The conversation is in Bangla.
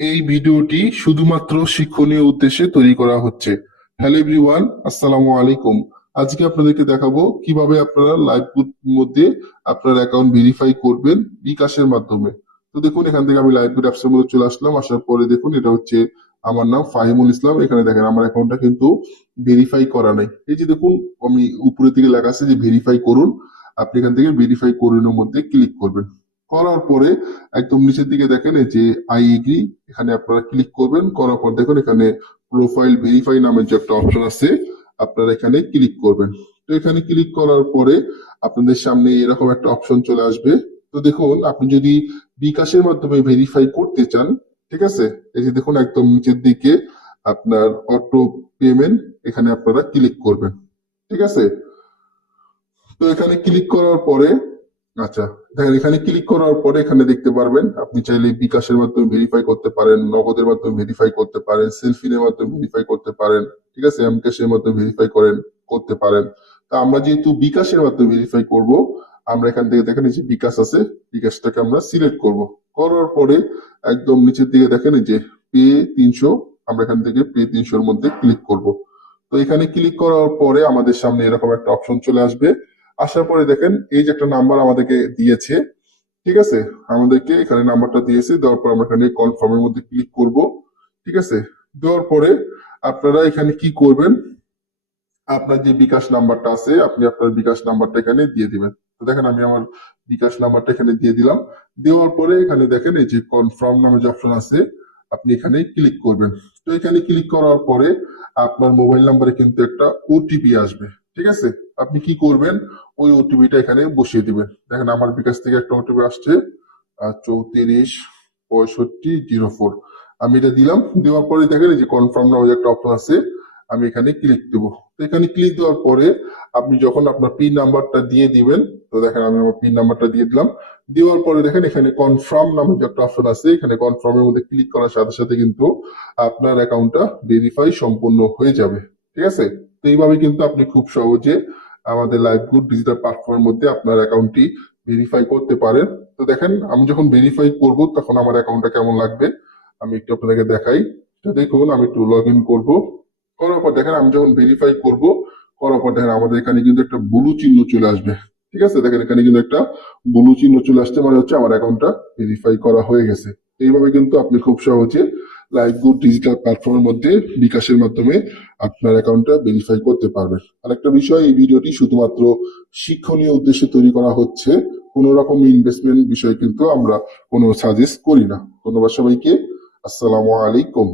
এই ভিডিওটি শুধুমাত্র শিক্ষণীয় উদ্দেশ্যে তৈরি করা হচ্ছে। হ্যালো এভরিওয়ান, আসসালামু আলাইকুম। আজকে আপনাদেরকে দেখাবো কিভাবে আপনারা লাইভ বুট মধ্যে আপনার অ্যাকাউন্ট ভেরিফাই করবেন বিকাশের মাধ্যমে। তো দেখুন, এখান থেকে আমি লাইভ বুট অ্যাপসের মধ্যে চলে আসলাম। আসার পরে দেখুন, এটা হচ্ছে আমার নাম ফাহিমুল ইসলাম। এখানে দেখেন আমার অ্যাকাউন্টটা কিন্তু ভেরিফাই করা নাই। এই যে দেখুন, আমি উপরে দিকে লেখা আছে যে ভেরিফাই করুন। আপনি এখান থেকে ভেরিফাই করুনের মধ্যে ক্লিক করবেন। করার পরে একদম নিচের দিকে দেখেন এই যে আই এগ্রি, এখানে আপনারা ক্লিক করবেন। করার পর দেখুন এখানে প্রোফাইল ভেরিফাই নামের যে একটা অপশন আছে, আপনারা এখানে ক্লিক করবেন। তো এখানে ক্লিক করার পরে আপনাদের সামনে এরকম একটা অপশন চলে আসবে। তো দেখুন, আপনি যদি বিকাশের মাধ্যমে ভেরিফাই করতে চান, ঠিক আছে, এই যে দেখুন একদম নিচের দিকে আপনার অটো পেমেন্ট, এখানে আপনারা ক্লিক করবেন। ঠিক আছে, তো এখানে ক্লিক করার পরে আচ্ছা, দেখেন এখানে ক্লিক করার পরে এখানে দেখতে পারবেন আপনি চাইলে বিকাশের মাধ্যমে ভেরিফাই করতে পারেন, নগদের মাধ্যমে ভেরিফাই করতে পারেন, সেলফিনের মাধ্যমে ভেরিফাই করতে পারেন, ঠিক আছে, এম ক্যাশের মাধ্যমে ভেরিফাই করতে পারেন। তা আমরা যেহেতু বিকাশের মাধ্যমে ভেরিফাই করব, আমরা এখান থেকে দেখেন এই যে বিকাশ আছে, বিকাশটাকে আমরা সিলেক্ট করব। করার পরে একদম নিচের দিকে দেখেন এই যে পে 300, আমরা এখান থেকে পে 300 এর মধ্যে ক্লিক করব। তো এখানে ক্লিক করার পরে আমাদের সামনে এরকম একটা অপশন চলে আসবে। আসার পরে দেখেন এই যে একটা নাম্বার আমাদেরকে দিয়েছে, ঠিক আছে, আমাদেরকে এখানে নাম্বারটা দিয়েছে। দেওয়ার পর আমরা এখানে কনফার্মের মধ্যে ক্লিক করব। ঠিক আছে, দেওয়ার পরে আপনারা এখানে কি করবেন, আপনার যে বিকাশ নাম্বারটা আছে আপনি আপনার বিকাশ নাম্বারটা এখানে দিয়ে দিবেন। তো দেখেন আমি আমার বিকাশ নাম্বারটা এখানে দিয়ে দিলাম। দেওয়ার পরে এখানে দেখেন এই যে কনফার্ম নামে যে অপশন আছে, আপনি এখানে ক্লিক করবেন। তো এখানে ক্লিক করার পরে আপনার মোবাইল নাম্বারে কিন্তু একটা ওটিপি আসবে। ঠিক আছে, আপনি কি করবেন, ওই ওটিপিটা এখানে বসিয়ে দিবেন। দেখেন আমার বিকাশ থেকে একটা ওটিপি আসছে, 346504। আমি এটা দিলাম। দেওয়ার পরে দেখেন এই যে কনফার্ম নামে যে একটা অপশন আছে, আমি এখানে ক্লিক দেবো। তো এখানে ক্লিক দেওয়ার পরে আপনি যখন আপনার পিন নাম্বারটা দিয়ে দিবেন, তো দেখেন আমি আমার পিন নাম্বারটা দিয়ে দিলাম। দেওয়ার পরে দেখেন এখানে কনফার্ম নামে যে একটা অপশন আছে, এখানে কনফার্মের মধ্যে ক্লিক করার সাথে সাথে কিন্তু আপনার অ্যাকাউন্টটা ভেরিফাই সম্পূর্ণ হয়ে যাবে। ঠিক আছে, তো এইভাবে কিন্তু আপনি খুব সহজে আমাদের লাইভগুড ডিজিটাল প্ল্যাটফর্মের মধ্যে আপনার অ্যাকাউন্টটি ভেরিফাই করতে পারেন। তো দেখেন আমি যখন ভেরিফাই করব তখন আমার অ্যাকাউন্টটা কেমন লাগবে আমি একটু আপনাদেরকে দেখাই। তো দেখুন আমি একটু লগ ইন করবো। করার পর দেখেন আমি যখন ভেরিফাই করব, করার পর দেখেন আমাদের এখানে কিন্তু একটা ব্লু চিহ্ন চলে আসবে। ঠিক আছে, দেখেন এখানে কিন্তু একটা ব্লু চিহ্ন চলে আসছে, মানে হচ্ছে আমার অ্যাকাউন্টটা ভেরিফাই করা হয়ে গেছে। এইভাবে কিন্তু আপনি খুব সহজে লাইভগুড ডিজিটাল প্ল্যাটফর্মের মধ্যে বিকাশের মাধ্যমে আপনার অ্যাকাউন্টটা ভেরিফাই করতে পারবেন। আরেকটা বিষয়, এই ভিডিওটি শুধুমাত্র শিক্ষণীয় উদ্দেশ্যে তৈরি করা হচ্ছে, কোনো রকম ইনভেস্টমেন্ট বিষয় কিন্তু আমরা কোনো সাজেস্ট করি না। ধন্যবাদ সবাইকে। আসসালামু আলাইকুম।